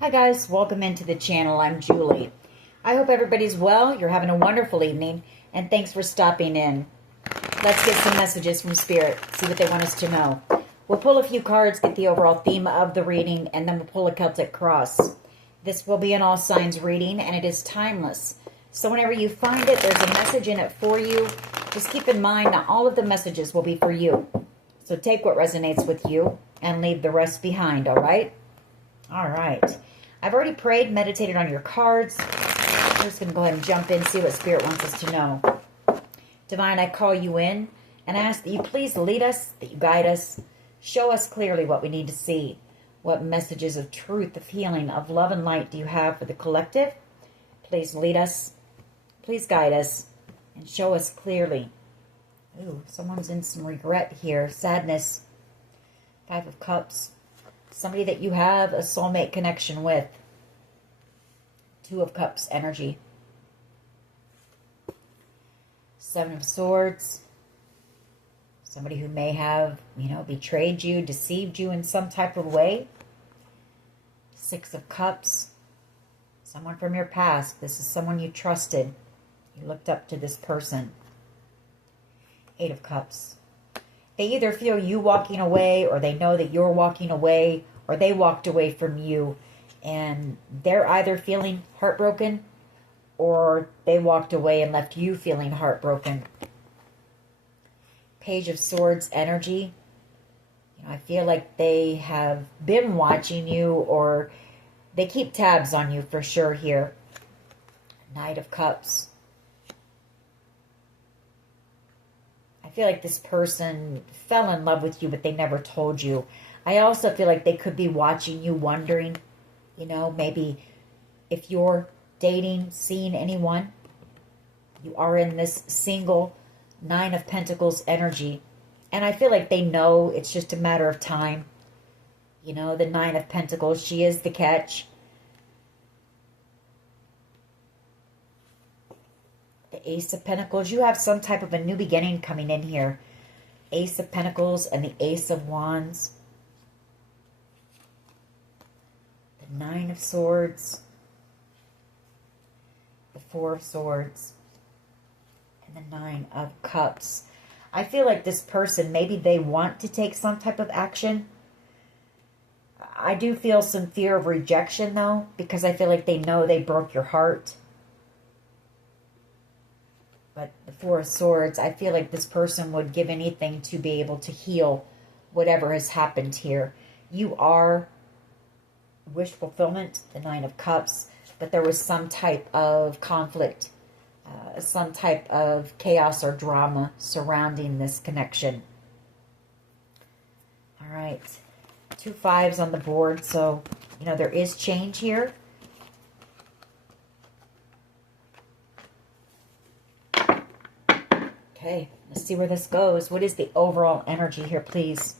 Hi guys, welcome into the channel. I'm Julie. I hope everybody's well, you're having a wonderful evening, and thanks for stopping in. Let's get some messages from Spirit, see what they want us to know. We'll pull a few cards, get the overall theme of the reading, and then we'll pull a Celtic cross. This will be an all signs reading, and it is timeless. So whenever you find it, there's a message in it for you. Just keep in mind that all of the messages will be for you. So take what resonates with you and leave the rest behind, all right? All right. I've already prayed, meditated on your cards. I'm just going to go ahead and jump in, see what Spirit wants us to know. Divine, I call you in and ask that you please lead us, that you guide us. Show us clearly what we need to see. What messages of truth, of healing, of love and light do you have for the collective? Please lead us. Please guide us and show us clearly. Ooh, someone's in some regret here. Sadness. 5 of Cups. Somebody that you have a soulmate connection with. 2 of Cups energy. 7 of Swords. Somebody who may have, betrayed you, deceived you in some type of way. 6 of Cups. Someone from your past. This is someone you trusted. You looked up to this person. 8 of Cups. They either feel you walking away, or they know that you're walking away, or they walked away from you. And they're either feeling heartbroken, or they walked away and left you feeling heartbroken. Page of Swords energy. I feel like they have been watching you, or they keep tabs on you for sure here. Knight of Cups. I feel like this person fell in love with you, but they never told you. I also feel like they could be watching you, wondering, maybe if you're dating, seeing anyone. You are in this single 9 of Pentacles energy. And I feel like they know it's just a matter of time. The 9 of Pentacles, she is the catch. The Ace of Pentacles, you have some type of a new beginning coming in here. Ace of Pentacles and the Ace of Wands. The 9 of Swords. The 4 of Swords. And the 9 of Cups. I feel like this person, maybe they want to take some type of action. I do feel some fear of rejection, though, because I feel like they know they broke your heart. But the 4 of Swords, I feel like this person would give anything to be able to heal whatever has happened here. You are wish fulfillment, the 9 of Cups, but there was some type of conflict, some type of chaos or drama surrounding this connection. All right. 2 5s on the board, so, there is change here. Okay, let's see where this goes. What is the overall energy here, please?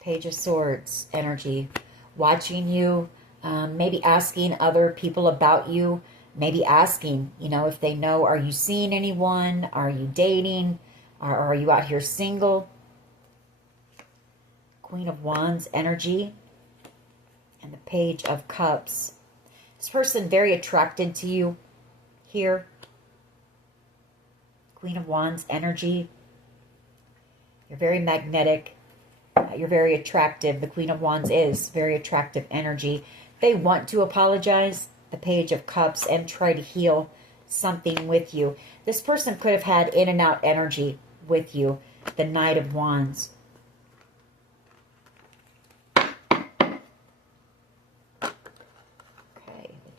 Page of Swords energy. Watching you, maybe asking other people about you, maybe asking, if they know, are you seeing anyone? Are you dating? Or are you out here single? Queen of Wands energy. And the Page of Cups. This person very attracted to you here. Queen of Wands energy. You're very magnetic. You're very attractive. The Queen of Wands is very attractive energy. They want to apologize, the Page of Cups, and try to heal something with you. This person could have had in and out energy with you, the Knight of Wands.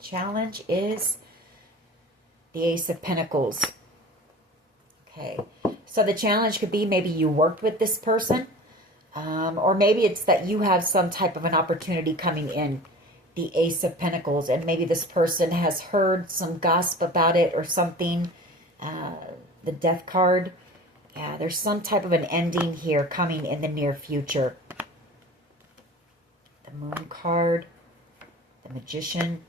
Challenge is the Ace of Pentacles. Okay, so the challenge could be maybe you worked with this person, or maybe it's that you have some type of an opportunity coming in, the Ace of Pentacles, and maybe this person has heard some gossip about it or something. The Death card. Yeah, there's some type of an ending here coming in the near future. The Moon card. The Magician.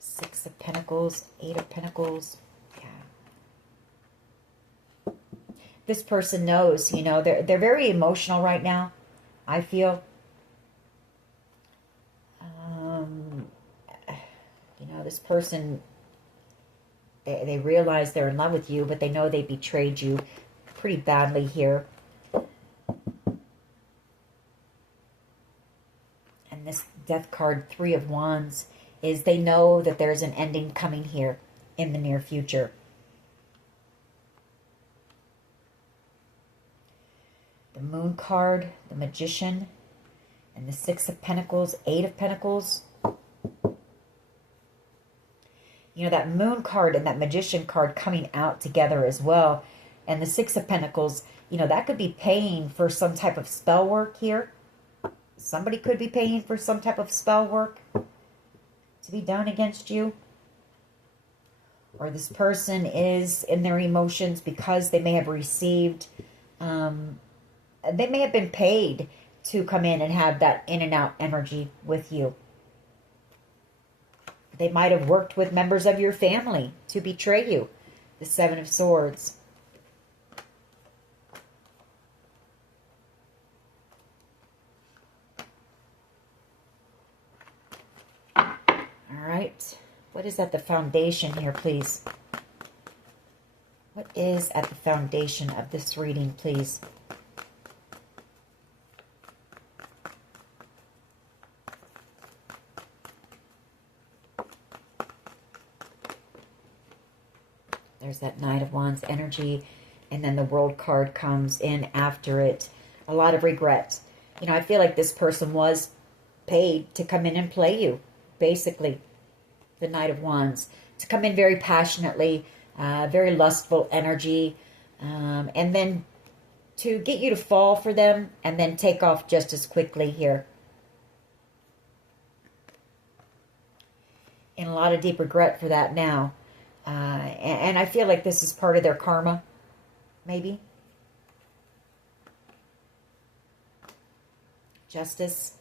6 of Pentacles, 8 of Pentacles. Yeah. this person knows, you know, they're very emotional right now, I feel. You know, this person, they realize they're in love with you, but they know they betrayed you pretty badly here. And this Death card, Three of Wands, is they know that there's an ending coming here in the near future. The Moon card, the Magician, and the Six of Pentacles, Eight of Pentacles. You know, that Moon card and that Magician card coming out together as well. And the Six of Pentacles, you know, that could be paying for some type of spell work here. Somebody could be paying for some type of spell work to be done against you. Or this person is in their emotions because they may have received, they may have been paid to come in and have that in and out energy with you. They might have worked with members of your family to betray you. The Seven of Swords. All right. What is at the foundation here, please? What is at the foundation of this reading, please? There's that Knight of Wands energy, and then the World card comes in after it. A lot of regret. You know, I feel like this person was paid to come in and play you, basically. The Knight of Wands. To come in very passionately, very lustful energy, and then to get you to fall for them and then take off just as quickly here. And a lot of deep regret for that now. And I feel like this is part of their karma, maybe. Justice.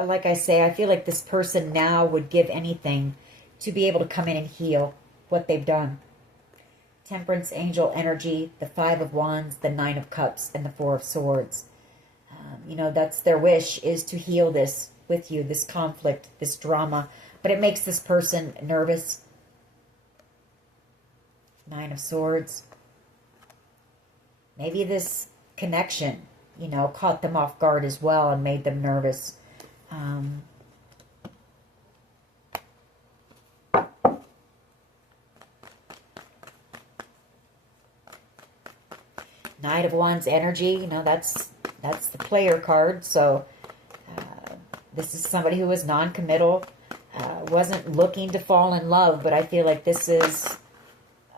Like I say, I feel like this person now would give anything to be able to come in and heal what they've done. Temperance, angel energy, the Five of Wands, the Nine of Cups, and the Four of Swords. You know, that's their wish, is to heal this with you, this conflict, this drama. But it makes this person nervous. Nine of Swords. Maybe this connection, you know, caught them off guard as well and made them nervous. Knight of Wands energy, you know, that's the player card. So this is somebody who was non-committal, wasn't looking to fall in love, but I feel like this is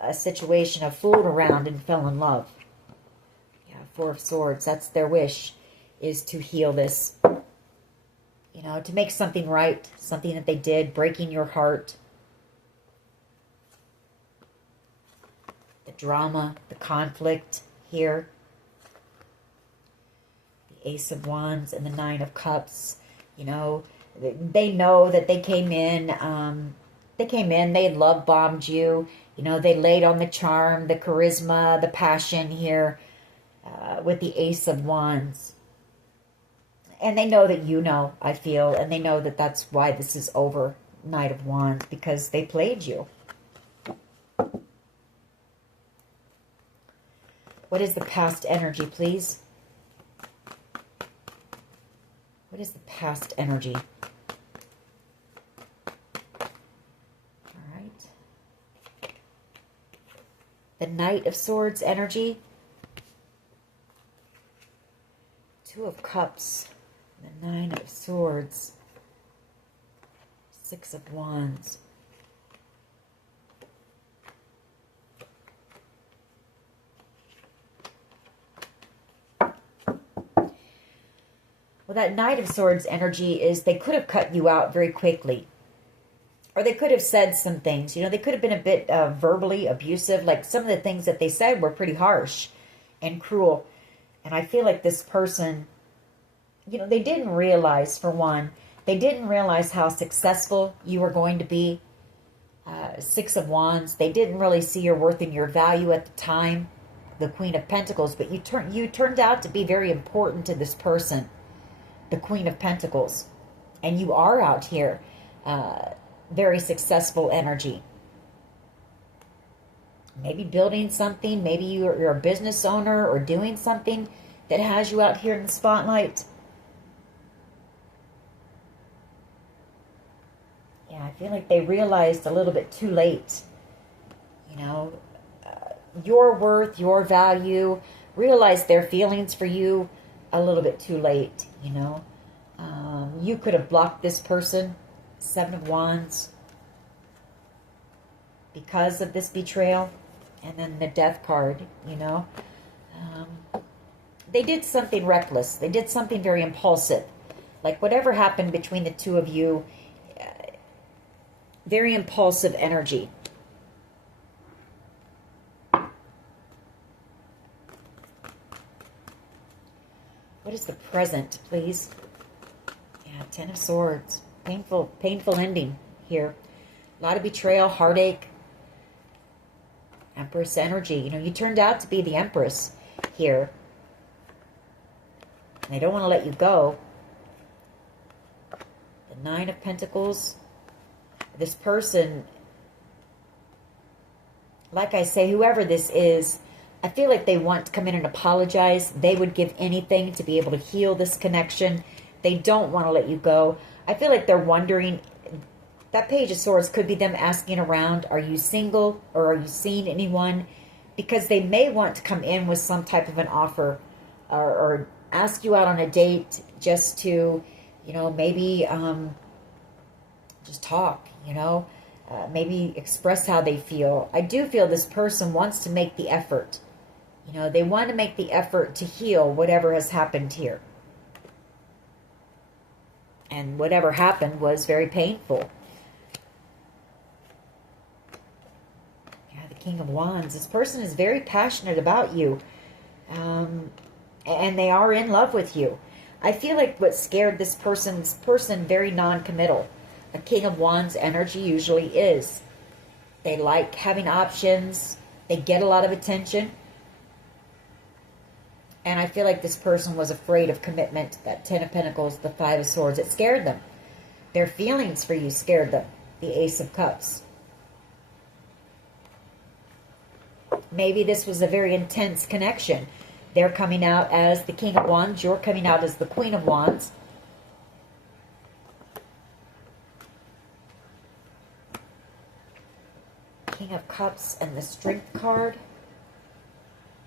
a situation of fooled around and fell in love. Yeah, Four of Swords, that's their wish, is to heal this. You know, to make something right, something that they did, breaking your heart. The drama, the conflict here. The Ace of Wands and the Nine of Cups. You know, they know that they came in, they love bombed you. You know, they laid on the charm, the charisma, the passion here with the Ace of Wands. And they know that you know, I feel, and they know that that's why this is over, Knight of Wands, because they played you. What is the past energy, please? What is the past energy? All right. The Knight of Swords energy. Two of Cups. The Nine of Swords. Six of Wands. Well, that Knight of Swords energy is they could have cut you out very quickly. Or they could have said some things. You know, they could have been a bit verbally abusive. Like some of the things that they said were pretty harsh and cruel. And I feel like this person, you know, they didn't realize, for one, they didn't realize how successful you were going to be. Six of Wands. They didn't really see your worth and your value at the time. The Queen of Pentacles. But you turned out to be very important to this person. The Queen of Pentacles. And you are out here. Very successful energy. Maybe building something. Maybe you're a business owner or doing something that has you out here in the spotlight. Yeah, I feel like they realized a little bit too late. You know, your worth, your value. Realized their feelings for you a little bit too late, you know. You could have blocked this person. Seven of Wands. Because of this betrayal. And then the Death card, you know. They did something reckless. They did something very impulsive. Like whatever happened between the two of you, very impulsive energy. What is the present, please? Yeah, Ten of Swords. Painful ending here. A lot of betrayal, heartache. Empress energy. You know, you turned out to be the Empress here. And they don't want to let you go. The Nine of Pentacles. This person, like I say, whoever this is, I feel like they want to come in and apologize. They would give anything to be able to heal this connection. They don't want to let you go. I feel like they're wondering, that Page of Swords could be them asking around, are you single or are you seeing anyone? Because they may want to come in with some type of an offer or ask you out on a date just to, you know, maybe just talk, you know, maybe express how they feel. I do feel this person wants to make the effort. You know, they want to make the effort to heal whatever has happened here. And whatever happened was very painful. Yeah, the King of Wands. This person is very passionate about you. And they are in love with you. I feel like what scared this person very non-committal. A King of Wands energy usually is. They like having options. They get a lot of attention. And I feel like this person was afraid of commitment. That Ten of Pentacles, the Five of Swords, it scared them. Their feelings for you scared them. The Ace of Cups. Maybe this was a very intense connection. They're coming out as the King of Wands. You're coming out as the Queen of Wands. King of Cups and the Strength card.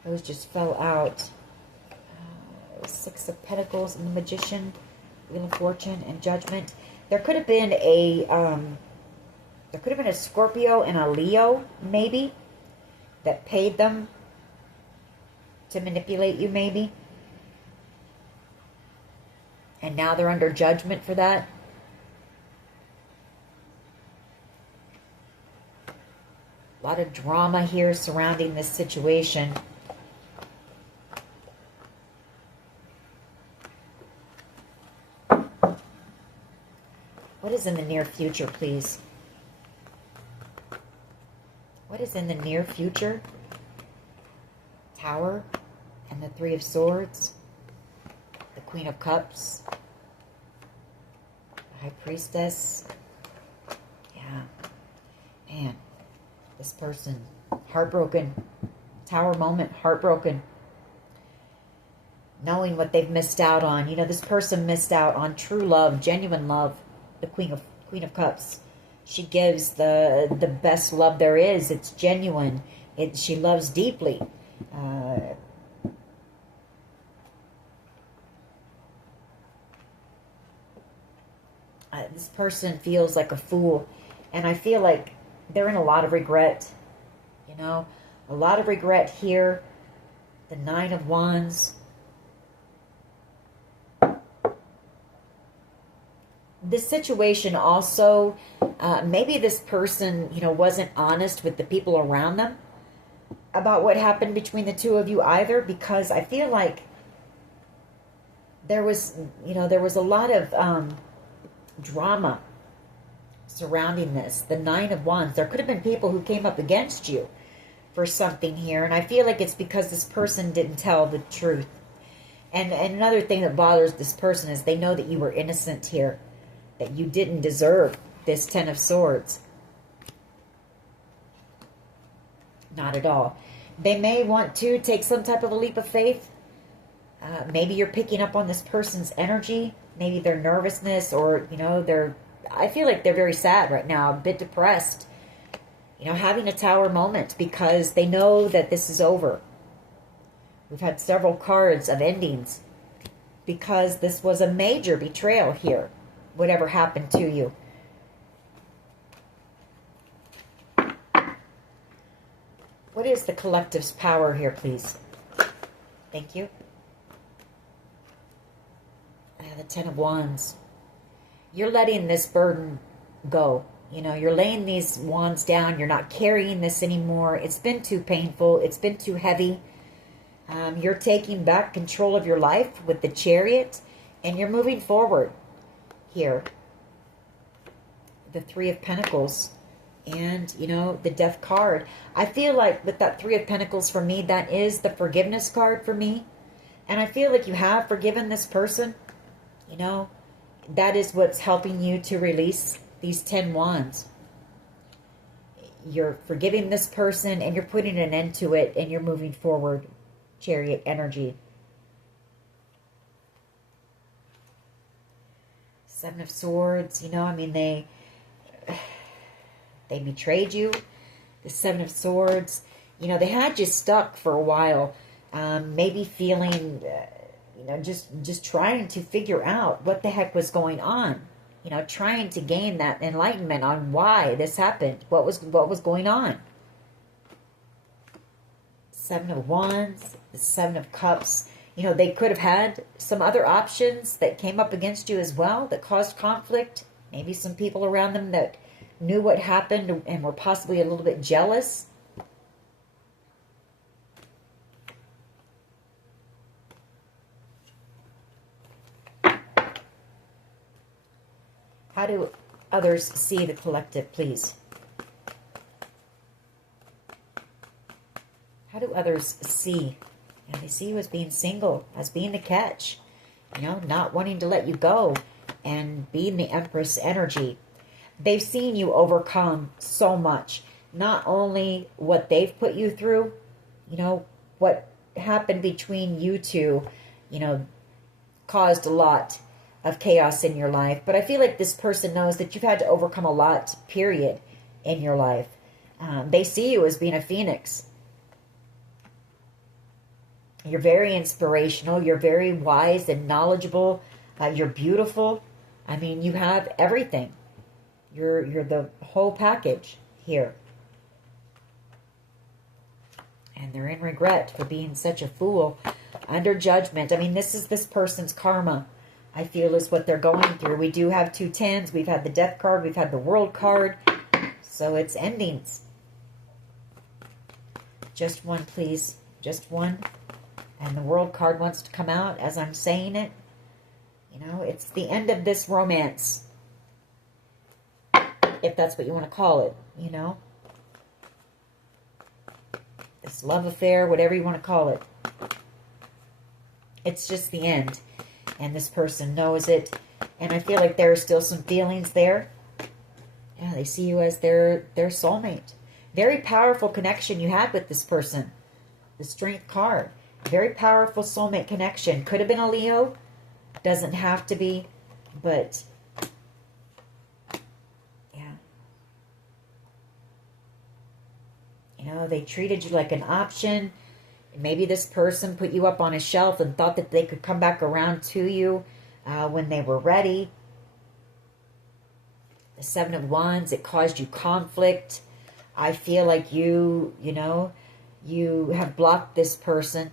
Those just fell out. Six of Pentacles and the Magician. Wheel of Fortune and Judgment. There could have been a Scorpio and a Leo, maybe, that paid them to manipulate you, maybe. And now they're under judgment for that. A lot of drama here surrounding this situation. What is in the near future, please? What is in the near future? Tower and the Three of Swords. The Queen of Cups. The High Priestess. Yeah. Man, this person, heartbroken. Tower moment, heartbroken. Knowing what they've missed out on. You know, this person missed out on true love, genuine love. The Queen of Cups. She gives the best love there is. It's genuine. She loves deeply. This person feels like a fool, and I feel like they're in a lot of regret. You know, a lot of regret here. The Nine of Wands. This situation also, maybe this person, you know, wasn't honest with the people around them about what happened between the two of you either, because I feel like there was a lot of drama surrounding this. The Nine of Wands. There could have been people who came up against you for something here. And I feel like it's because this person didn't tell the truth. And another thing that bothers this person is they know that you were innocent here. That you didn't deserve this Ten of Swords. Not at all. They may want to take some type of a leap of faith. Maybe you're picking up on this person's energy. Maybe their nervousness, or, you know, I feel like they're very sad right now, a bit depressed. You know, having a Tower moment because they know that this is over. We've had several cards of endings because this was a major betrayal here, whatever happened to you. What is the collective's power here, please? Thank you. The Ten of Wands. You're letting this burden go. You know, you're laying these wands down. You're not carrying this anymore. It's been too painful. It's been too heavy. You're taking back control of your life with the Chariot, and you're moving forward here. The Three of Pentacles and, you know, the Death card. I feel like with that Three of Pentacles, for me, that is the forgiveness card for me. And I feel like you have forgiven this person. You know, that is what's helping you to release these 10 wands. You're forgiving this person and you're putting an end to it and you're moving forward. Chariot energy. Seven of Swords. You know, I mean, they betrayed you. The Seven of Swords. You know, they had you stuck for a while. Maybe feeling... you know, just trying to figure out what the heck was going on. You know, trying to gain that enlightenment on why this happened. What was going on. Seven of Wands, the Seven of Cups. You know, they could have had some other options that came up against you as well that caused conflict. Maybe some people around them that knew what happened and were possibly a little bit jealous. How do others see the collective, please? How do others see? You know, they see you as being single, as being the catch. You know, not wanting to let you go and being the Empress energy. They've seen you overcome so much. Not only what they've put you through, you know, what happened between you two, you know, caused a lot of chaos in your life. But I feel like this person knows that you've had to overcome a lot, period, in your life. They see you as being a phoenix. You're very inspirational. You're very wise and knowledgeable. You're beautiful. I mean, you have everything. You're the whole package here. And they're in regret for being such a fool. Under judgment. I mean, this is this person's karma, I feel, is what they're going through. We do have 2 tens. We've had the Death card. We've had the World card. So it's endings. Just one, please. Just one. And the World card wants to come out as I'm saying it. You know, it's the end of this romance. If that's what you want to call it, you know. This love affair, whatever you want to call it. It's just the end. And this person knows it. And I feel like there are still some feelings there. Yeah, they see you as their soulmate. Very powerful connection you had with this person. The Strength card. Very powerful soulmate connection. Could have been a Leo. Doesn't have to be. But, yeah. You know, they treated you like an option. Maybe this person put you up on a shelf and thought that they could come back around to you when they were ready. The Seven of Wands, it caused you conflict. I feel like you know, you have blocked this person.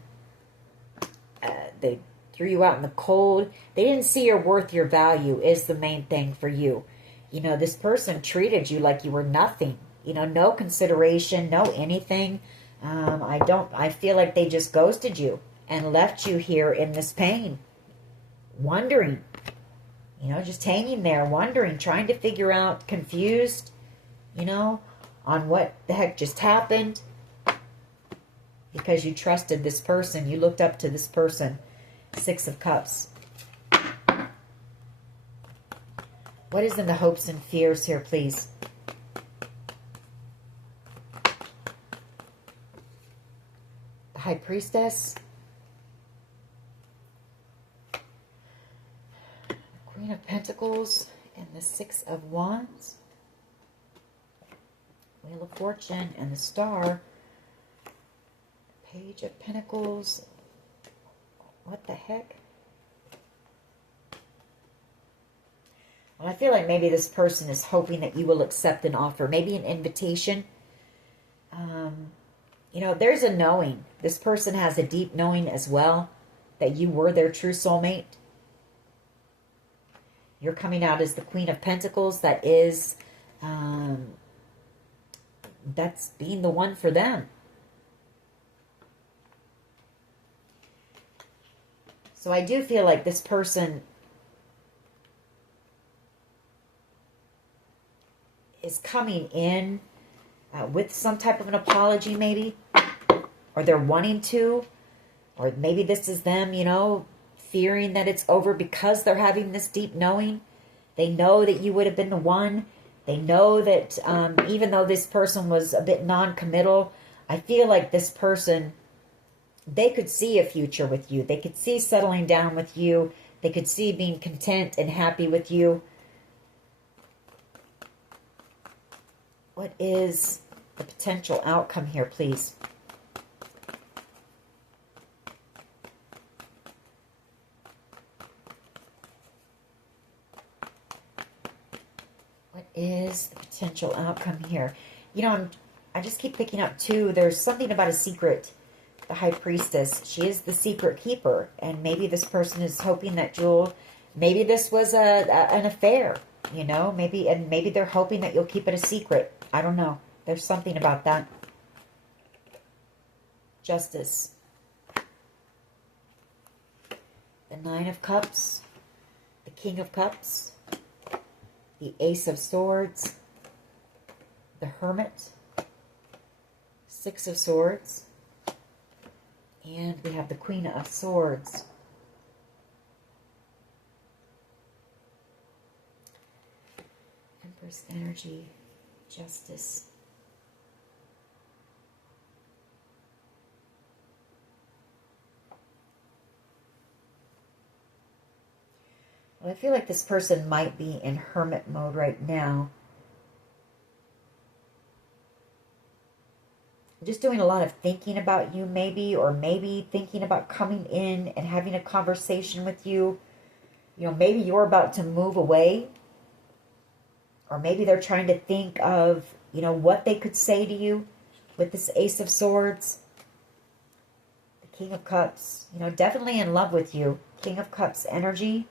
They threw you out in the cold. They didn't see your worth, your value is the main thing for you. You know, this person treated you like you were nothing. You know, no consideration, no anything. I feel like they just ghosted you and left you here in this pain, wondering, You know, just hanging there, wondering, trying to figure out, confused, you know, on what the heck just happened. Because you trusted this person. You looked up to this person. Six of Cups. What is in the hopes and fears here, please? The High Priestess. The Queen of Pentacles. And the Six of Wands. Wheel of Fortune and the Star. Page of Pentacles. What the heck? Well, I feel like maybe this person is hoping that you will accept an offer. Maybe an invitation. You know, there's a knowing. This person has a deep knowing as well that you were their true soulmate. You're coming out as the Queen of Pentacles. That is, that's being the one for them. So I do feel like this person is coming in with some type of an apology maybe. Or they're wanting to. Or maybe this is them, you know, fearing that it's over because they're having this deep knowing. They know that you would have been the one. They know that even though this person was a bit non-committal, I feel like this person, they could see a future with you. They could see settling down with you. They could see being content and happy with you. What is the potential outcome here, please? What is the potential outcome here? You know, I just keep picking up, too, there's something about a secret. The High Priestess, she is the secret keeper. And maybe this person is hoping that maybe this was an affair, you know. Maybe they're hoping that you'll keep it a secret. I don't know. There's something about that. Justice. The Nine of Cups. The King of Cups. The Ace of Swords. The Hermit. Six of Swords. And we have the Queen of Swords. Empress energy, justice. Well, I feel like this person might be in hermit mode right now. Just doing a lot of thinking about you maybe, or maybe thinking about coming in and having a conversation with you. You know, maybe you're about to move away, or maybe they're trying to think of, you know, what they could say to you with this Ace of Swords. The King of Cups, you know, definitely in love with you. King of Cups energy,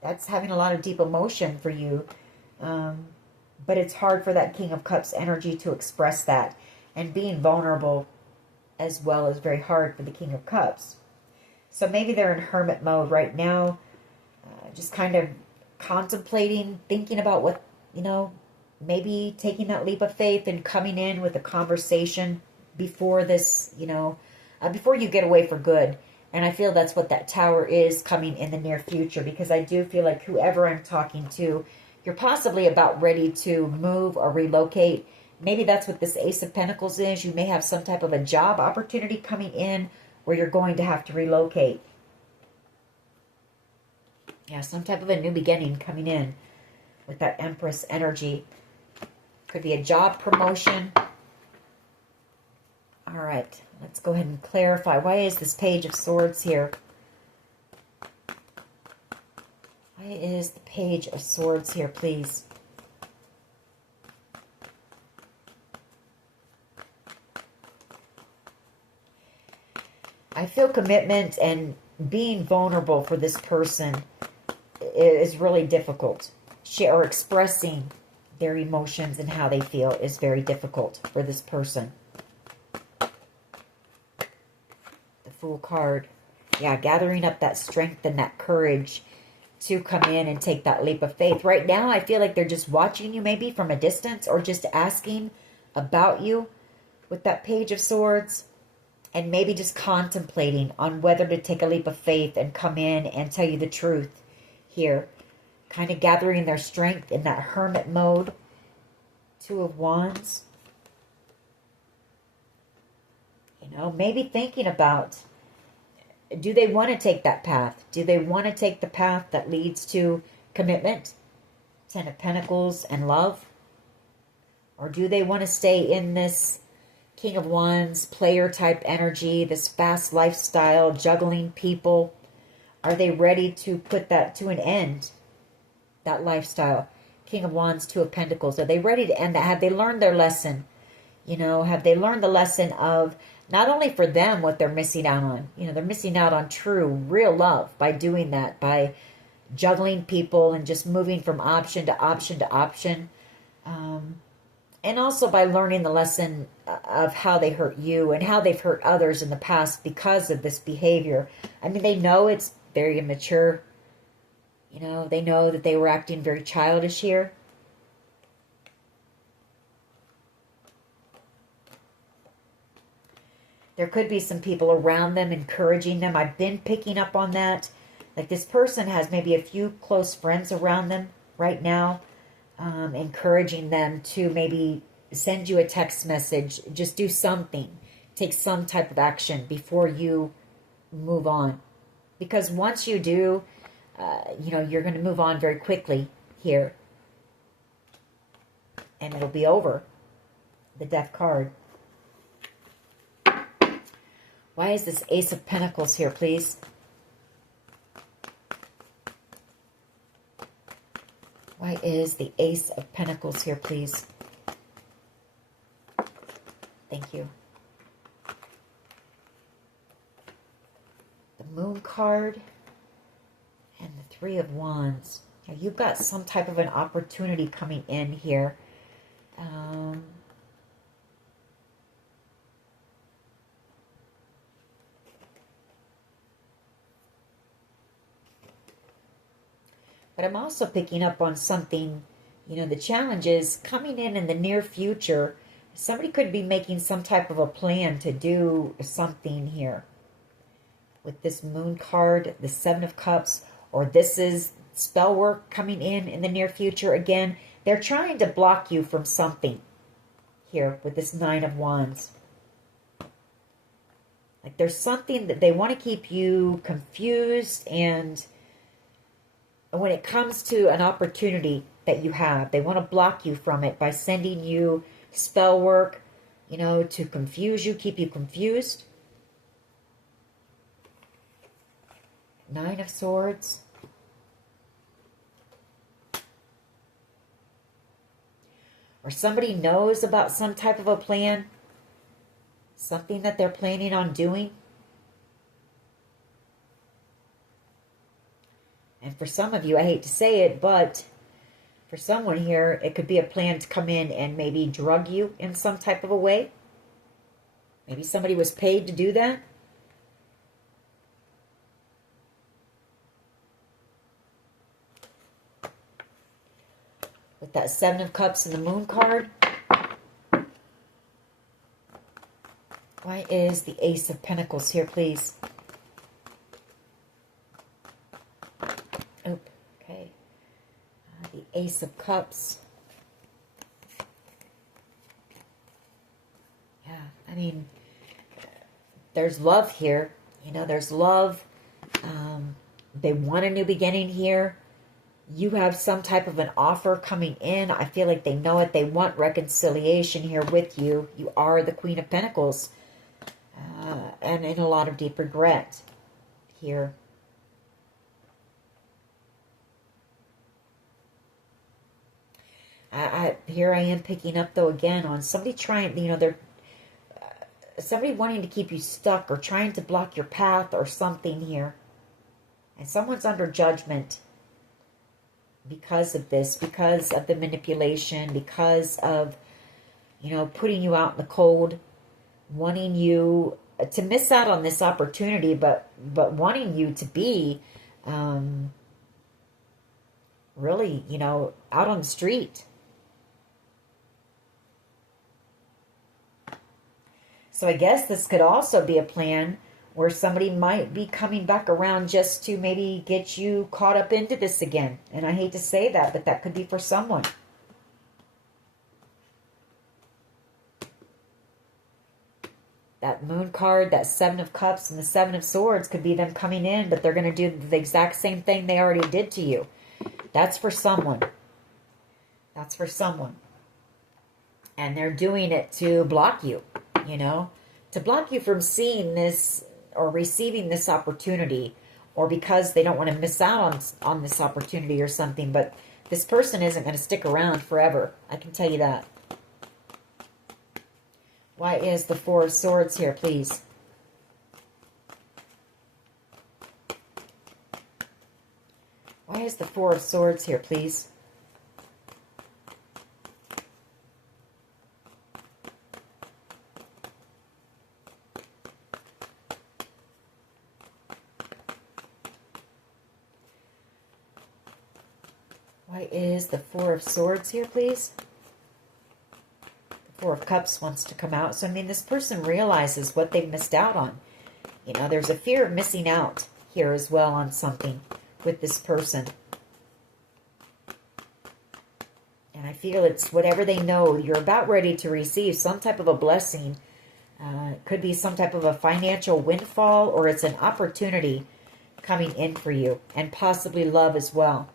that's having a lot of deep emotion for you. But it's hard for that King of Cups energy to express that. And being vulnerable as well is very hard for the King of Cups. So maybe they're in hermit mode right now. Just kind of contemplating, thinking about what, you know, maybe taking that leap of faith and coming in with a conversation before this, you know, before you get away for good. And I feel that's what that Tower is coming in the near future. Because I do feel like whoever I'm talking to, you're possibly about ready to move or relocate. Maybe that's what this Ace of Pentacles is. You may have some type of a job opportunity coming in where you're going to have to relocate. Yeah, some type of a new beginning coming in with that Empress energy. Could be a job promotion. All right, let's go ahead and clarify. Why is this Page of Swords here? Why is the Page of Swords here, please? I feel commitment and being vulnerable for this person is really difficult. Or expressing their emotions and how they feel is very difficult for this person. The Fool card. Yeah, gathering up that strength and that courage to come in and take that leap of faith. Right now, I feel like they're just watching you maybe from a distance, or just asking about you with that Page of Swords, and maybe just contemplating on whether to take a leap of faith and come in and tell you the truth here. Kind of gathering their strength in that hermit mode. Two of Wands. You know, maybe thinking about, do they want to take that path? Do they want to take the path that leads to commitment, Ten of Pentacles, and love? Or do they want to stay in this King of Wands, player type energy, this fast lifestyle, juggling people? Are they ready to put that to an end, that lifestyle? King of Wands, Two of Pentacles. Are they ready to end that? Have they learned their lesson? You know, have they learned the lesson of not only for them what they're missing out on? You know, they're missing out on true, real love by doing that, by juggling people and just moving from option to option to option. And also by learning the lesson of how they hurt you and how they've hurt others in the past because of this behavior. I mean, they know it's very immature. You know, they know that they were acting very childish here. There could be some people around them encouraging them. I've been picking up on that. Like this person has maybe a few close friends around them right now, encouraging them to maybe send you a text message. Just do something. Take some type of action before you move on. Because once you do, you know, you're going to move on very quickly here. And it'll be over. The Death card. Why is this Ace of Pentacles here, please? Why is the Ace of Pentacles here, please? Thank you. The Moon card and the Three of Wands. Now, you've got some type of an opportunity coming in here. But I'm also picking up on something, you know, the challenge is coming in the near future. Somebody could be making some type of a plan to do something here. With this Moon card, the Seven of Cups, or this is spell work coming in the near future. Again, they're trying to block you from something here with this Nine of Wands. Like there's something that they want to keep you confused, and when it comes to an opportunity that you have, they want to block you from it by sending you spell work, you know, to confuse you, keep you confused. Nine of Swords. Or somebody knows about some type of a plan, something that they're planning on doing. And for some of you, I hate to say it, but for someone here, it could be a plan to come in and maybe drug you in some type of a way. Maybe somebody was paid to do that. With that Seven of Cups and the Moon card. Why is the Ace of Pentacles here, please? Okay. The Ace of Cups. Yeah, I mean, there's love here. You know, there's love. They want a new beginning here. You have some type of an offer coming in. I feel like they know it. They want reconciliation here with you. You are the Queen of Pentacles. And in a lot of deep regret here. Here I am picking up, though, again, on somebody trying, you know, they're somebody wanting to keep you stuck or trying to block your path or something here. And someone's under judgment because of this, because of the manipulation, because of, you know, putting you out in the cold, wanting you to miss out on this opportunity, but wanting you to be really, out on the street. So I guess this could also be a plan where somebody might be coming back around just to maybe get you caught up into this again. And I hate to say that, but that could be for someone. That Moon card, that Seven of Cups, and the Seven of Swords could be them coming in, but they're going to do the exact same thing they already did to you. That's for someone. That's for someone. And they're doing it to block you, to block you from seeing this or receiving this opportunity, or because they don't want to miss out on this opportunity or something. But this person isn't going to stick around forever. I can tell you that. Why is the Four of Swords here, please? Why is the Four of Swords here, please? Why is the Four of Swords here, please? The Four of Cups wants to come out. So, I mean, this person realizes what they've missed out on. There's a fear of missing out here as well on something with this person. And I feel it's whatever they know you're about ready to receive, some type of a blessing. It could be some type of a financial windfall, or it's an opportunity coming in for you, and possibly love as well.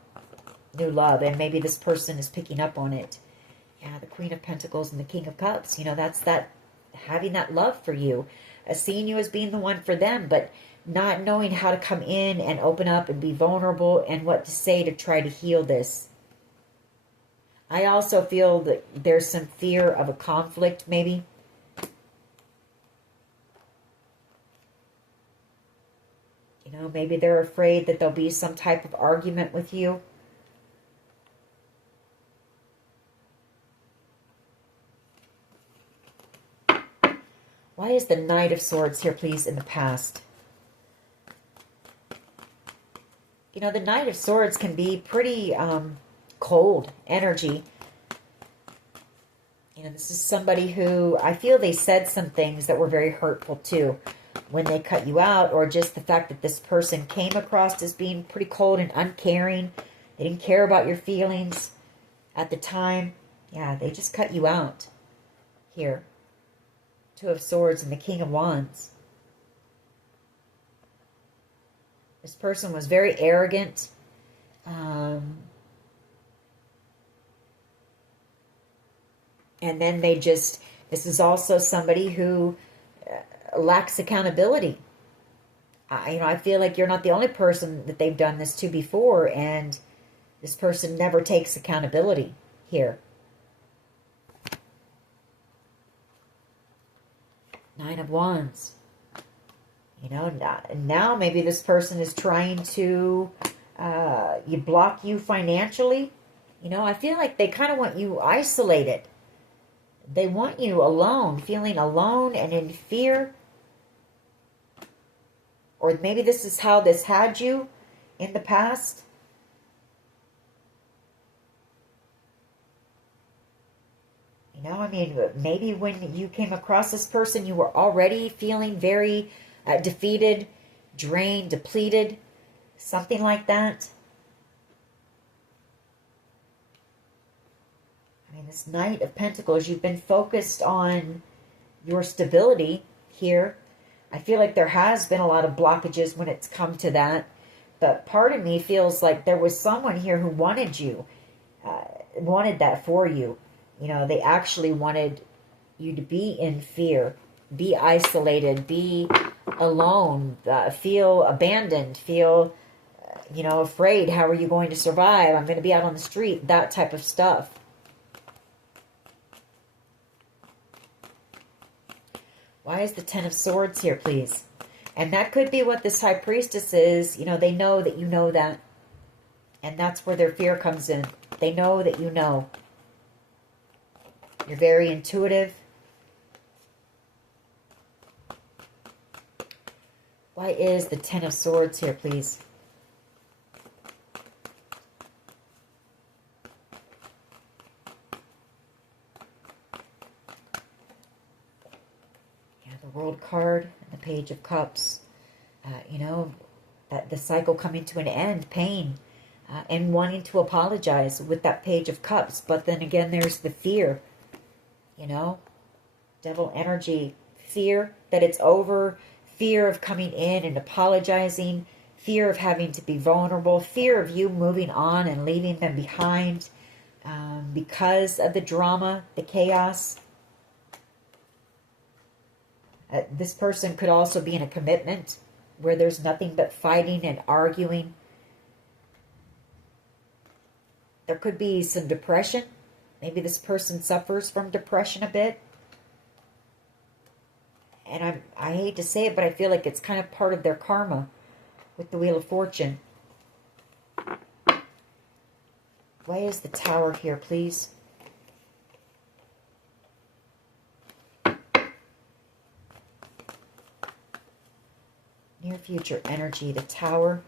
New love, and maybe this person is picking up on it. Yeah, the Queen of Pentacles and the King of Cups. That's that, having that love for you, seeing you as being the one for them, but not knowing how to come in and open up and be vulnerable and what to say to try to heal this. I also feel that there's some fear of a conflict, maybe. Maybe they're afraid that there'll be some type of argument with you. Why is the Knight of Swords here, please, in the past? The Knight of Swords can be pretty cold energy. This is somebody who, I feel they said some things that were very hurtful too when they cut you out, or just the fact that this person came across as being pretty cold and uncaring. They didn't care about your feelings at the time. Yeah, they just cut you out here. Two of Swords and the King of Wands. This person was very arrogant. And then this is also somebody who lacks accountability. I feel like you're not the only person that they've done this to before, and this person never takes accountability here. Nine of Wands. Now maybe this person is trying to block you financially. I feel like they kind of want you isolated. They want you alone, feeling alone and in fear. Or maybe this is how this had you in the past. Maybe when you came across this person, you were already feeling very defeated, drained, depleted, something like that. This Knight of Pentacles, you've been focused on your stability here. I feel like there has been a lot of blockages when it's come to that. But part of me feels like there was someone here who wanted you, wanted that for you. They actually wanted you to be in fear, be isolated, be alone, feel abandoned, feel, afraid. How are you going to survive? I'm going to be out on the street, that type of stuff. Why is the Ten of Swords here, please? And that could be what this High Priestess is. They know that you know that. And that's where their fear comes in. They know that you know. You're very intuitive. Why is the Ten of Swords here, please? The World card and the Page of Cups. You know, that the cycle coming to an end, pain, and wanting to apologize with that Page of Cups. But then again, there's the fear, you know, Devil energy, fear that it's over, fear of coming in and apologizing, fear of having to be vulnerable, fear of you moving on and leaving them behind because of the drama, the chaos. This person could also be in a commitment where there's nothing but fighting and arguing. There could be some depression. Maybe this person suffers from depression a bit. And I hate to say it, but I feel like it's kind of part of their karma with the Wheel of Fortune. Why is the Tower here, please? Near future energy, the Tower.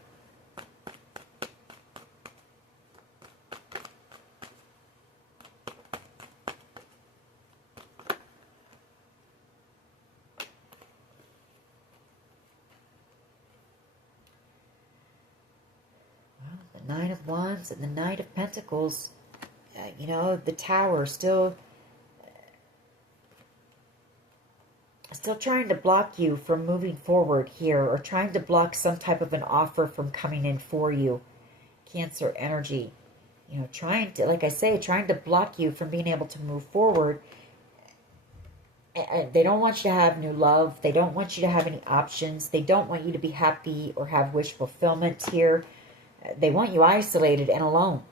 The Nine of Wands and the Knight of Pentacles. You know, the Tower still trying to block you from moving forward here, or trying to block some type of an offer from coming in for you. Cancer energy. You know, trying to, like I say, trying to block you from being able to move forward. They don't want you to have new love. They don't want you to have any options. They don't want you to be happy or have wish fulfillment here. They want you isolated and alone.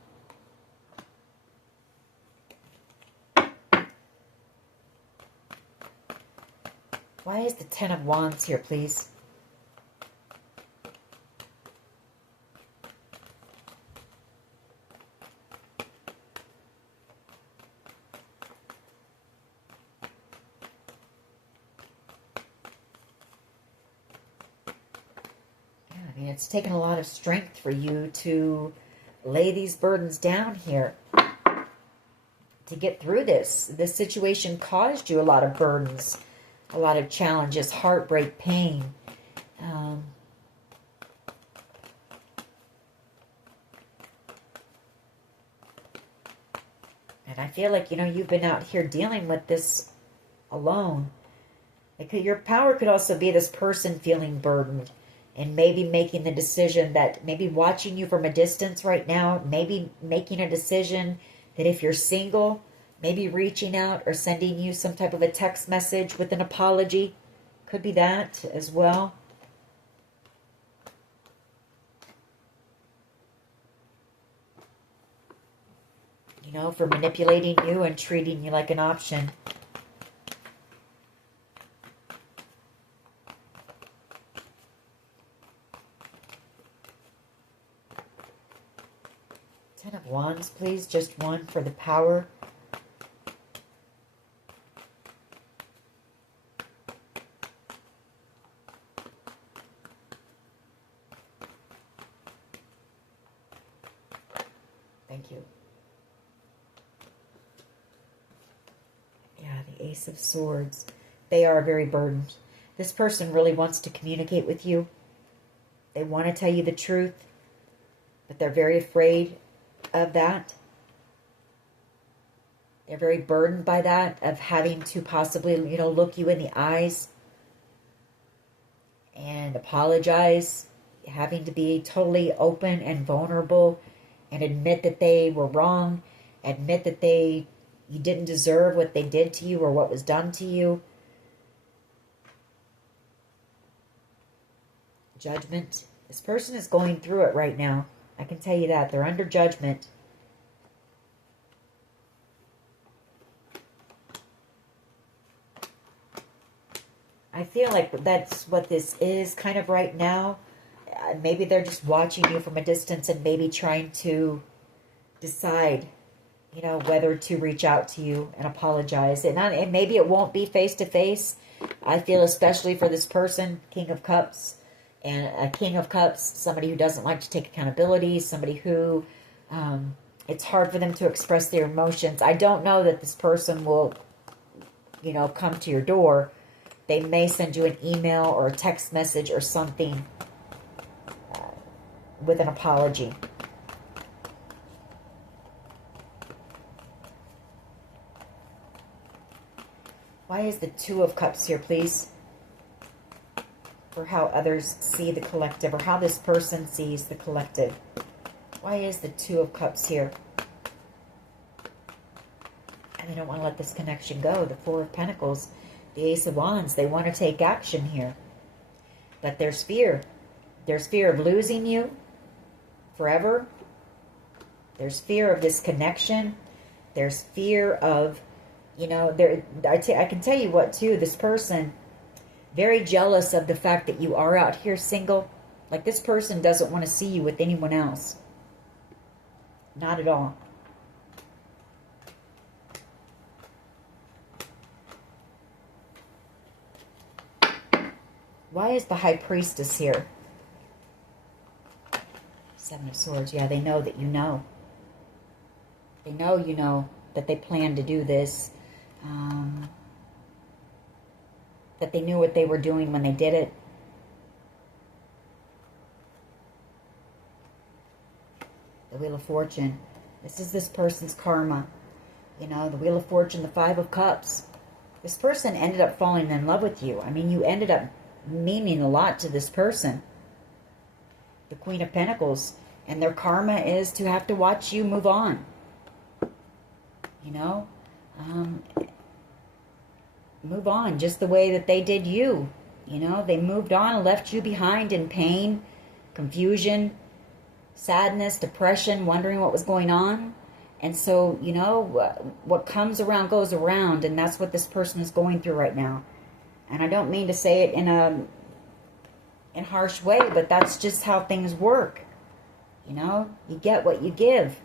Why is the Ten of Wands here, please? Yeah, I mean, it's taken a lot of strength for you to lay these burdens down here. To get through this. This situation caused you a lot of burdens. A lot of challenges, heartbreak, pain. And I feel like, you know, you've been out here dealing with this alone. Your power could also be this person feeling burdened and maybe making the decision that, maybe watching you from a distance right now, maybe making a decision that if you're single, maybe reaching out or sending you some type of a text message with an apology. Could be that as well. You know, for manipulating you and treating you like an option. Ten of Wands, please. Just one for the power. Thank you. Yeah, the Ace of Swords. They are very burdened. This person really wants to communicate with you. They want to tell you the truth, but they're very afraid of that. They're very burdened by that, of having to possibly, you know, look you in the eyes and apologize, having to be totally open and vulnerable and admit that they were wrong, admit that you didn't deserve what they did to you or what was done to you. Judgment. This person is going through it right now. I can tell you that. They're under judgment. I feel like that's what this is kind of right now. Maybe they're just watching you from a distance and maybe trying to decide, you know, whether to reach out to you and apologize. And maybe it won't be face-to-face. I feel especially for this person, King of Cups, and a King of Cups, somebody who doesn't like to take accountability, somebody who it's hard for them to express their emotions. I don't know that this person will, you know, come to your door They may send you an email or a text message or something with an apology. Why is the Two of Cups here, please? For how others see the collective, or how this person sees the collective. Why is the Two of Cups here? And they don't want to let this connection go. The Four of Pentacles, the Ace of Wands, they want to take action here. But there's fear. There's fear of losing you forever. There's fear of this connection. There's fear of, you know, I can tell you what, too, this person, very jealous of the fact that you are out here single. Like, this person doesn't want to see you with anyone else. Not at all. Why is the High Priestess here? Seven of Swords. Yeah, they know that you know. They know you know that they plan to do this. That they knew what they were doing when they did it. The Wheel of Fortune. This is this person's karma. You know, the Wheel of Fortune, the Five of Cups. This person ended up falling in love with you. I mean, you ended up meaning a lot to this person. The Queen of Pentacles. And their karma is to have to watch you move on. You know? Move on just the way that they did you. You know, they moved on and left you behind in pain, confusion, sadness, depression, wondering what was going on. And so, you know, what comes around goes around, and that's what this person is going through right now. And I don't mean to say it in a harsh way, but that's just how things work. You know, you get what you give.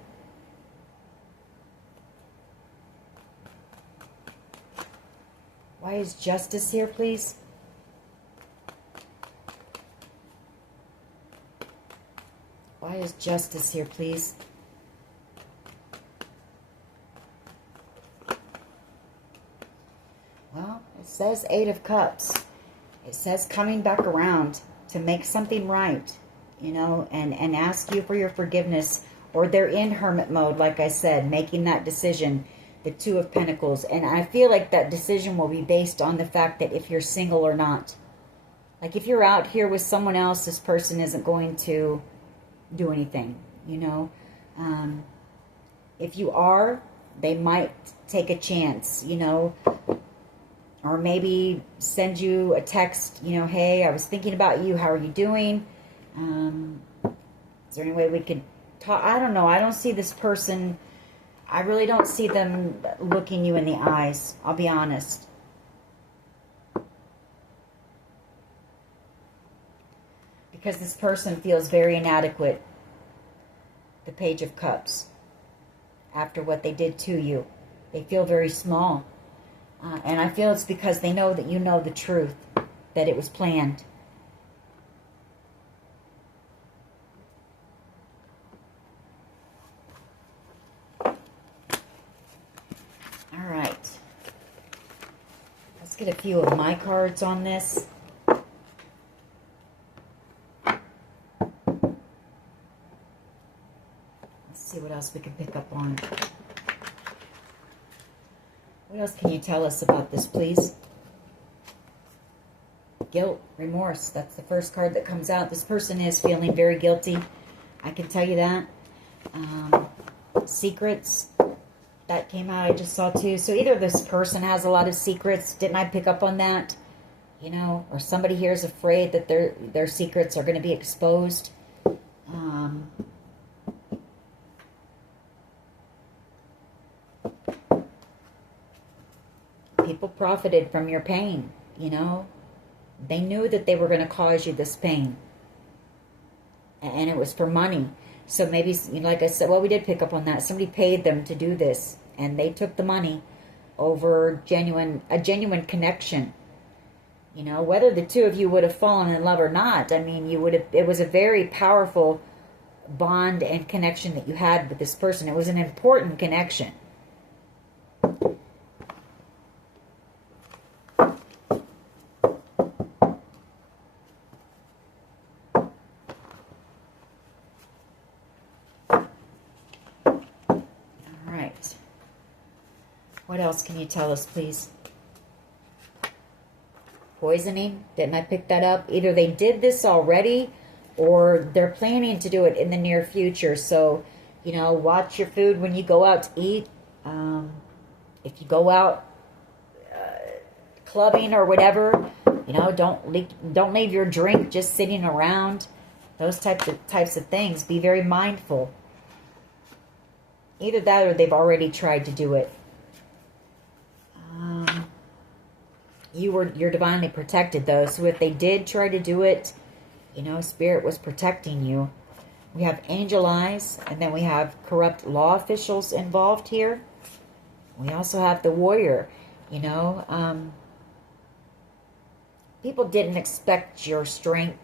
Why is Justice here, please? Why is Justice here, please? Well, it says Eight of Cups. It says coming back around to make something right, you know, and ask you for your forgiveness. Or they're in hermit mode, like I said, making that decision. The Two of Pentacles. And I feel like that decision will be based on the fact that if you're single or not. Like, if you're out here with someone else, this person isn't going to do anything, you know. If you are, they might take a chance, you know. Or maybe send you a text, you know, hey, I was thinking about you. How are you doing? Is there any way we could talk? I don't know. I don't see this person. I really don't see them looking you in the eyes. I'll be honest. Because this person feels very inadequate. The Page of Cups. After what they did to you. They feel very small. And I feel it's because they know that you know the truth. That it was planned. Alright. Let's get a few of my cards on this. Let's see what else we can pick up on. What else can you tell us about this, please? Guilt, remorse. That's the first card that comes out. This person is feeling very guilty. I can tell you that. Secrets. That came out, I just saw too. So either this person has a lot of secrets. Didn't I pick up on that? You know, or somebody here is afraid that their secrets are going to be exposed. People profited from your pain, you know. They knew that they were going to cause you this pain. And it was for money. So maybe, like I said, well, we did pick up on that. Somebody paid them to do this. And they took the money over a genuine connection. You know, whether the two of you would have fallen in love or not, I mean, it was a very powerful bond and connection that you had with this person. It was an important connection. What else can you tell us, please? Poisoning. Didn't I pick that up? Either they did this already or they're planning to do it in the near future. So, you know, watch your food when you go out to eat. If you go out clubbing or whatever, you know, don't leave your drink just sitting around. Those types of things. Be very mindful. Either that or they've already tried to do it. You're divinely protected though. So if they did try to do it, you know, Spirit was protecting you. We have angel eyes, and then we have corrupt law officials involved here. We also have the warrior. You know, people didn't expect your strength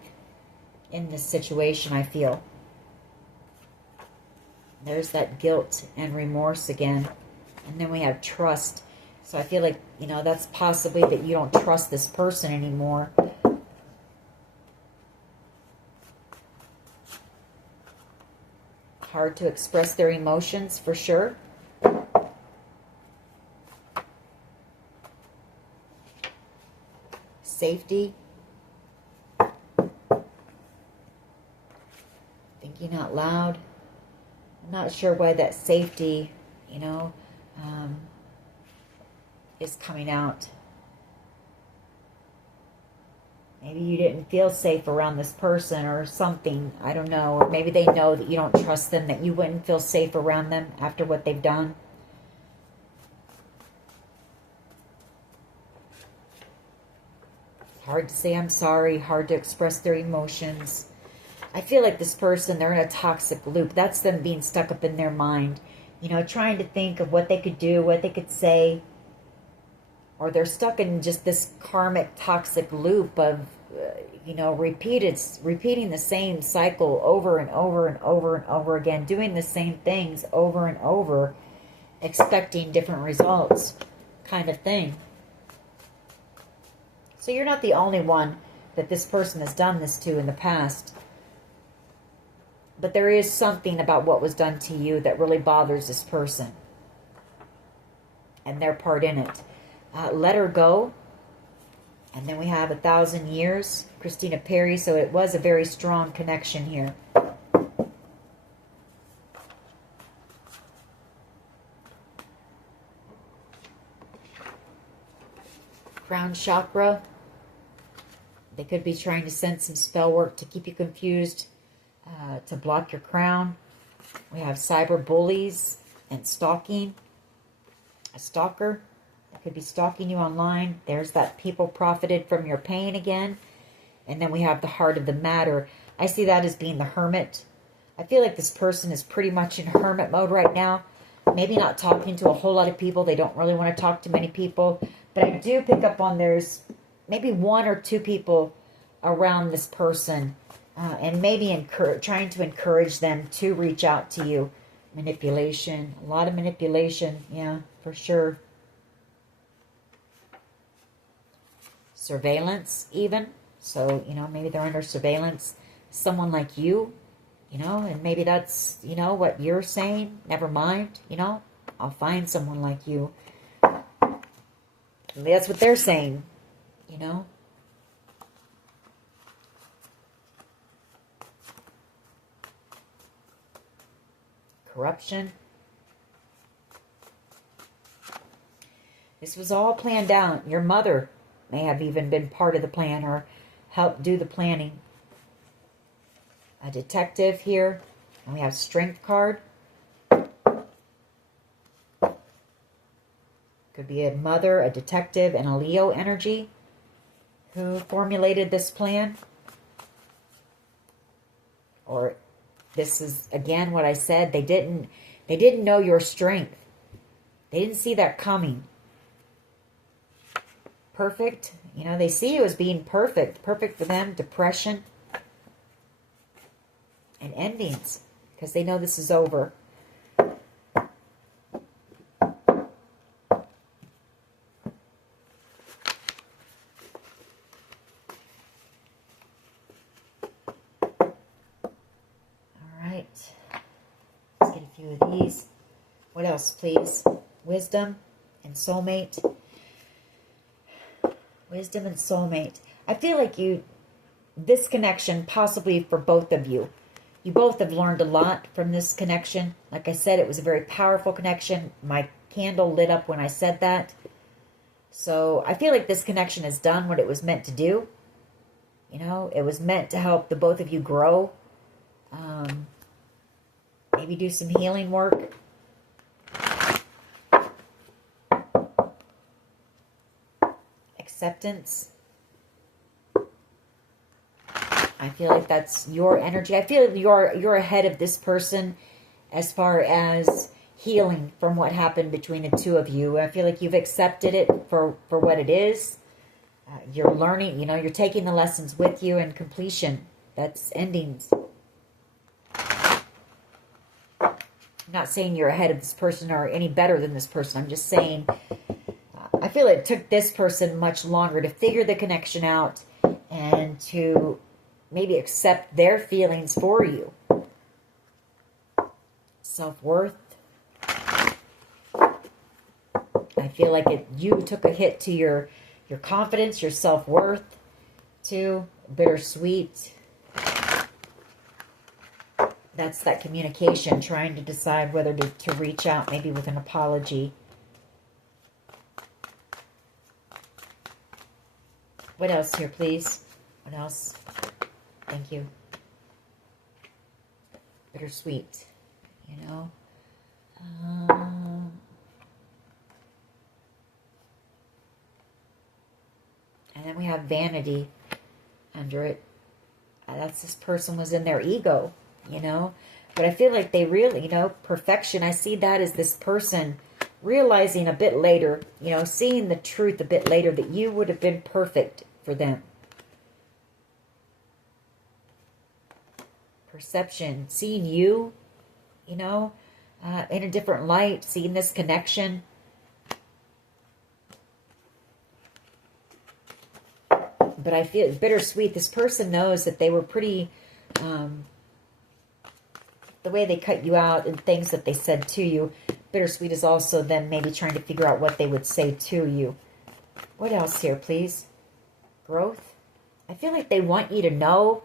in this situation, I feel. There's that guilt and remorse again. And then we have trust. So I feel like, you know, that's possibly that you don't trust this person anymore. Hard to express their emotions, for sure. Safety. Thinking out loud. I'm not sure why that safety, you know, is coming out. Maybe you didn't feel safe around this person or something. I don't know. Or maybe they know that you don't trust them, that you wouldn't feel safe around them after what they've done. Hard to say I'm sorry. Hard to express their emotions. I feel like this person, they're in a toxic loop. That's them being stuck up in their mind. You know, trying to think of what they could do, what they could say. Or they're stuck in just this karmic toxic loop of, you know, repeating the same cycle over and over and over and over again. Doing the same things over and over. Expecting different results kind of thing. So you're not the only one that this person has done this to in the past. But there is something about what was done to you that really bothers this person. And their part in it. Let her go. And then we have 1,000 years. Christina Perri. So it was a very strong connection here. Crown chakra. They could be trying to send some spell work to keep you confused. To block your crown. We have cyber bullies and stalking. A stalker. Could be stalking you online. There's that people profited from your pain again. And then we have the heart of the matter. I see that as being the hermit. I feel like this person is pretty much in hermit mode right now. Maybe not talking to a whole lot of people. They don't really want to talk to many people. But I do pick up on there's maybe 1 or 2 people around this person. And maybe trying to encourage them to reach out to you. Manipulation. A lot of manipulation. Yeah, for sure. Surveillance even. So, you know, maybe they're under surveillance. Someone like you, you know, and maybe that's, you know, what you're saying. Never mind, you know, I'll find someone like you. Maybe that's what they're saying, you know. Corruption. This was all planned out. Your mother may have even been part of the plan or helped do the planning. A detective here. And we have strength card. Could be a mother, a detective, and a Leo energy who formulated this plan. Or this is, again, what I said. They didn't know your strength. They didn't see that coming. Perfect. You know, they see you as being perfect. Perfect for them. Depression. And endings. Because they know this is over. Alright. Let's get a few of these. What else, please? Wisdom and soulmate. Wisdom and soulmate. I feel like this connection, possibly for both of you, you both have learned a lot from this connection. Like I said, it was a very powerful connection. My candle lit up when I said that. So I feel like this connection has done what it was meant to do. You know, it was meant to help the both of you grow. Maybe do some healing work. Acceptance. I feel like that's your energy. I feel like you're ahead of this person as far as healing from what happened between the two of you. I feel like you've accepted it for what it is. You're learning, you know, you're taking the lessons with you, and completion. That's endings. I'm not saying you're ahead of this person or any better than this person. I'm just saying I feel it took this person much longer to figure the connection out and to maybe accept their feelings for you. Self-worth. I feel like you took a hit to your confidence, your self-worth, too. Bittersweet. That's that communication, trying to decide whether to reach out, maybe with an apology. What else here, please? What else? Thank you. Bittersweet, you know. And then we have vanity under it. That's this person was in their ego, you know. But I feel like they really, you know, perfection. I see that as this person realizing a bit later, you know, seeing the truth a bit later that you would have been perfect for them. Perception, seeing you, you know, in a different light, seeing this connection. But I feel bittersweet. This person knows that they were pretty, the way they cut you out and things that they said to you. Bittersweet is also them maybe trying to figure out what they would say to you. What else here, please? Growth. I feel like they want you to know.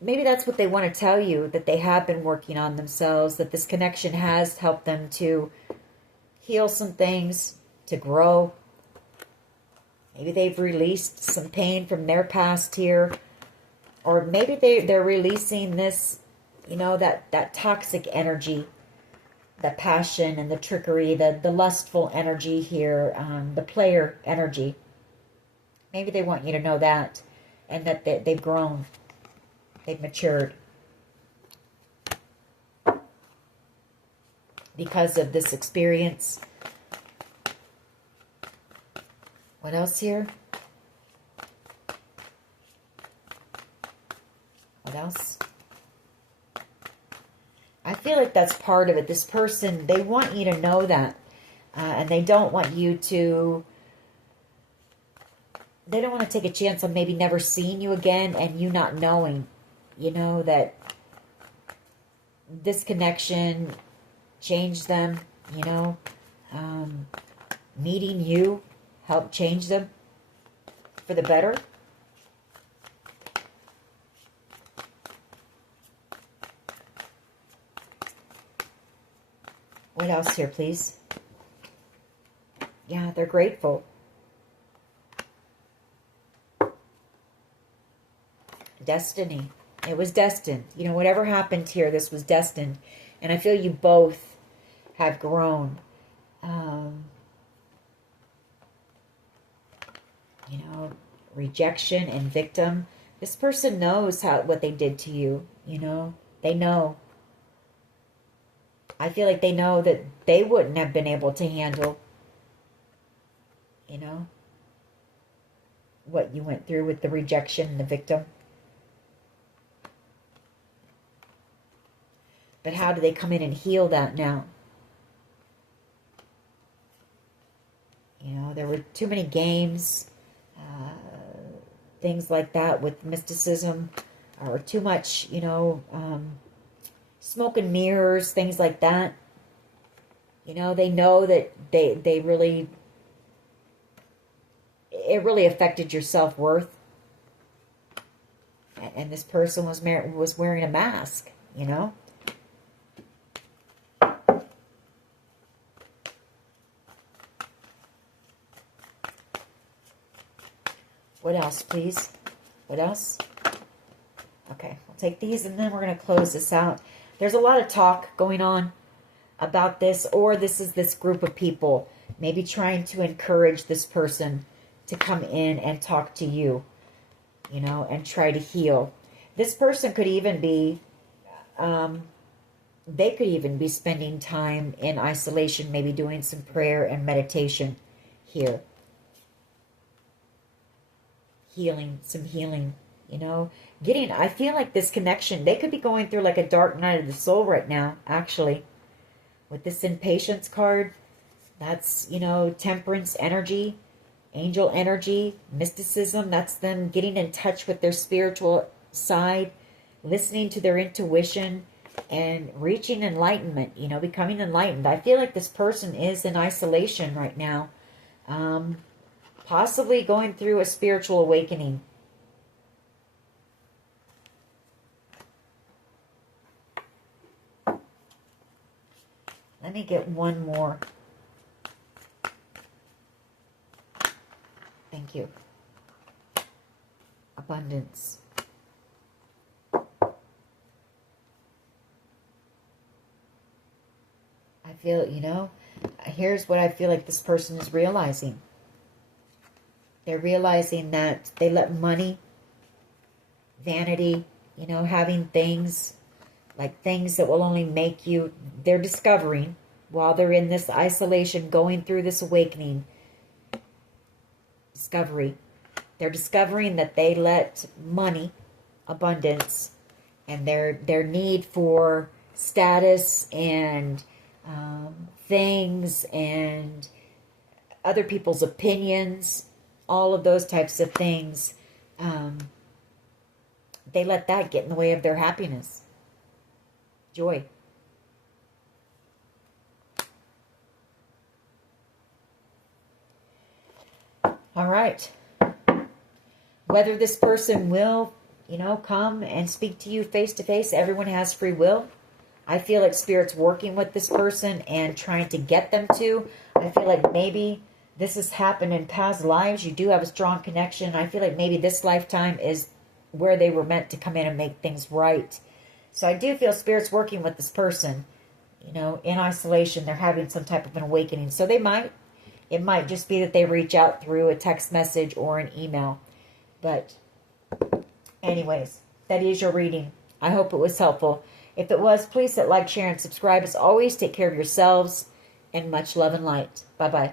Maybe that's what they want to tell you, that they have been working on themselves, that this connection has helped them to heal some things, to grow. Maybe they've released some pain from their past here. Or maybe they're releasing this, you know, that toxic energy, the passion and the trickery, the lustful energy here, the player energy. Maybe they want you to know that, and that they've grown. They've matured. Because of this experience. What else here? What else? I feel like that's part of it. This person, they want you to know that. And they don't want you to... They don't want to take a chance on maybe never seeing you again and you not knowing, you know, that this connection changed them, you know. Meeting you helped change them for the better. What else here, please? Yeah, they're grateful. Destiny. It was destined. You know, whatever happened here, this was destined. And I feel you both have grown. You know, rejection and victim. This person knows what they did to you. You know, they know. I feel like they know that they wouldn't have been able to handle, you know, what you went through with the rejection and the victim. But how do they come in and heal that now? You know, there were too many games, things like that with mysticism, or too much, you know, smoke and mirrors, things like that. You know, they know that they really, it really affected your self-worth. And this person was wearing a mask, you know. What else, please? What else? Okay, I'll take these and then we're going to close this out. There's a lot of talk going on about this, or this is this group of people maybe trying to encourage this person to come in and talk to you, you know, and try to heal. This person could even be, they could even be spending time in isolation, maybe doing some prayer and meditation here. Some healing, you know, I feel like this connection, they could be going through like a dark night of the soul right now, actually. With this impatience card, that's, you know, temperance energy, angel energy, mysticism. That's them getting in touch with their spiritual side, listening to their intuition, and reaching enlightenment, you know, becoming enlightened. I feel like this person is in isolation right now. Possibly going through a spiritual awakening. Let me get one more. Thank you. Abundance. I feel, you know, here's what I feel like this person is realizing. They're realizing that they let money, vanity, you know, having things, like things that will only make you, they're discovering while they're in this isolation, going through this awakening, discovery. They're discovering that they let money, abundance, and their need for status and things and other people's opinions, all of those types of things, they let that get in the way of their happiness, joy. All right. Whether this person will, you know, come and speak to you face to face, everyone has free will. I feel like Spirit's working with this person and trying to get them to. I feel like maybe this has happened in past lives. You do have a strong connection. I feel like maybe this lifetime is where they were meant to come in and make things right. So I do feel Spirit's working with this person. You know, in isolation, they're having some type of an awakening. So it might just be that they reach out through a text message or an email. But anyways, that is your reading. I hope it was helpful. If it was, please hit like, share, and subscribe. As always, take care of yourselves, and much love and light. Bye-bye.